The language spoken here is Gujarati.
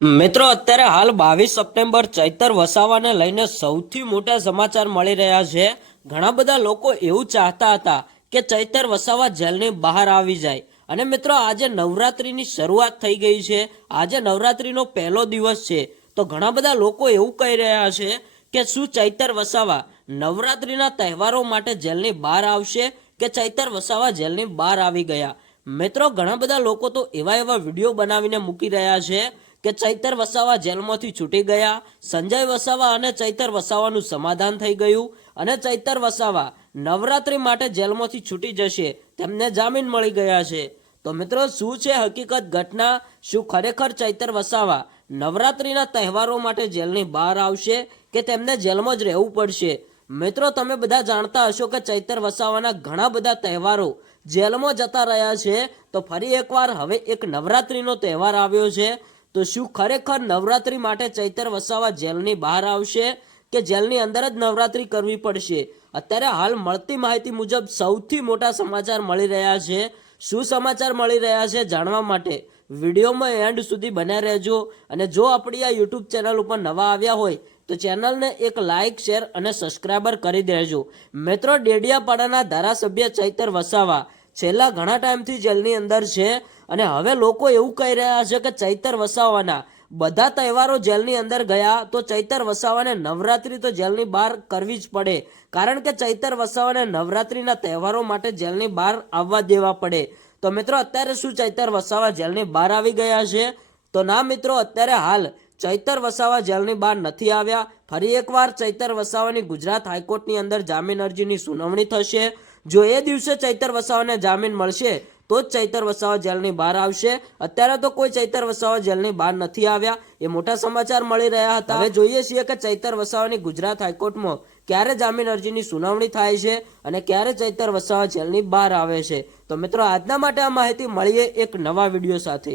મિત્રો અત્યારે હાલ 22 સપ્ટેમ્બર ચૈતર વસાવાને લઈને સૌથી મોટા સમાચાર મળી રહ્યા છે। ઘણા બધા લોકો એવું ચાહતા હતા કે ચૈતર વસાવા જેલની બહાર આવી જાય અને મિત્રો આજે નવરાત્રીની શરૂઆત થઈ ગઈ છે। આજે નવરાત્રીનો પહેલો દિવસ છે તો ઘણા બધા લોકો એવું કહી રહ્યા છે કે શું ચૈતર વસાવા નવરાત્રીના તહેવારો માટે જેલની બહાર આવશે કે ચૈતર વસાવા જેલની બહાર આવી ગયા। મિત્રો ઘણા બધા લોકો તો એવા વિડીયો બનાવીને મૂકી રહ્યા છે કે ચૈતર વસાવા જેલમાંથી છૂટી ગયા, સંજય વસાવા અને ચૈતર વસાવાનું સમાધાન થઈ ગયું અને ચૈતર વસાવા નવરાત્રી માટે જેલમાંથી છૂટી જશે, તેમને જામીન મળી ગયા છે। તો મિત્રો શું છે હકીકત ઘટના? શું ખરેખર ચૈતર વસાવા નવરાત્રીના તહેવારો માટે જેલની બહાર આવશે કે તેમને જેલમાં જ રહેવું પડશે? મિત્રો તમે બધા જાણતા હશો કે ચૈતર વસાવાના ઘણા બધા તહેવારો જેલમાં જતા રહ્યા છે, તો ફરી એકવાર હવે એક નવરાત્રીનો તહેવાર આવ્યો છે। તો શું ખરેખર નવરાત્રી માટે ચૈતર વસાવા જેલની બહાર આવશે કે જેલની અંદર જ નવરાત્રી કરવી પડશે? અત્યારે હાલ મળતી માહિતી મુજબ સૌથી મોટા સમાચાર મળી રહ્યા છે। શું સમાચાર મળી રહ્યા છે જાણવા માટે વિડીયોમાં એન્ડ સુધી બન્યા રહેજો અને જો આપણી આ યુટ્યુબ ચેનલ ઉપર નવા આવ્યા હોય તો ચેનલને એક લાઇક, શેર અને સબસ્ક્રાઈબર કરી દેજો। મિત્રો ડેડિયાપાડાના ધારાસભ્ય ચૈતર વસાવા છેલ્લા ઘણા ટાઈમથી જેલની અંદર છે અને હવે લોકો એવું કહી રહ્યા છે કે ચૈતર વસાવાના બધા તહેવારો જેલની અંદર ગયા તો ચૈતર વસાવાને નવરાત્રી તો જેલની બહાર કરવી જ પડે, કારણ કે ચૈતર વસાવાને નવરાત્રીના તહેવારો માટે જેલની બહાર આવવા દેવા પડે। તો મિત્રો અત્યારે શું ચૈતર વસાવા જેલની બહાર આવી ગયા છે? તો ના મિત્રો, અત્યારે હાલ ચૈતર વસાવા જેલની બહાર નથી આવ્યા। ફરી એકવાર ચૈતર વસાવાની ગુજરાત હાઈકોર્ટની અંદર જામીન અરજીની સુનાવણી થશે। જો એ દિવસે ચૈતર વસાવાને જામીન મળશે તો જ ચૈતર વસાવા જેલની બહાર આવશે। અત્યારે તો કોઈ ચૈતર વસાવા જેલની બહાર નથી આવ્યા, એ મોટા સમાચાર મળી રહ્યા હતા। હવે જોઈએ છીએ કે ચૈતર વસાવાની ગુજરાત હાઈકોર્ટમાં ક્યારે જામીન અરજીની સુનાવણી થાય છે અને ક્યારે ચૈતર વસાવા જેલની બહાર આવે છે। તો મિત્રો આજના માટે આ માહિતી મળીએ એક નવા વિડીયો સાથે।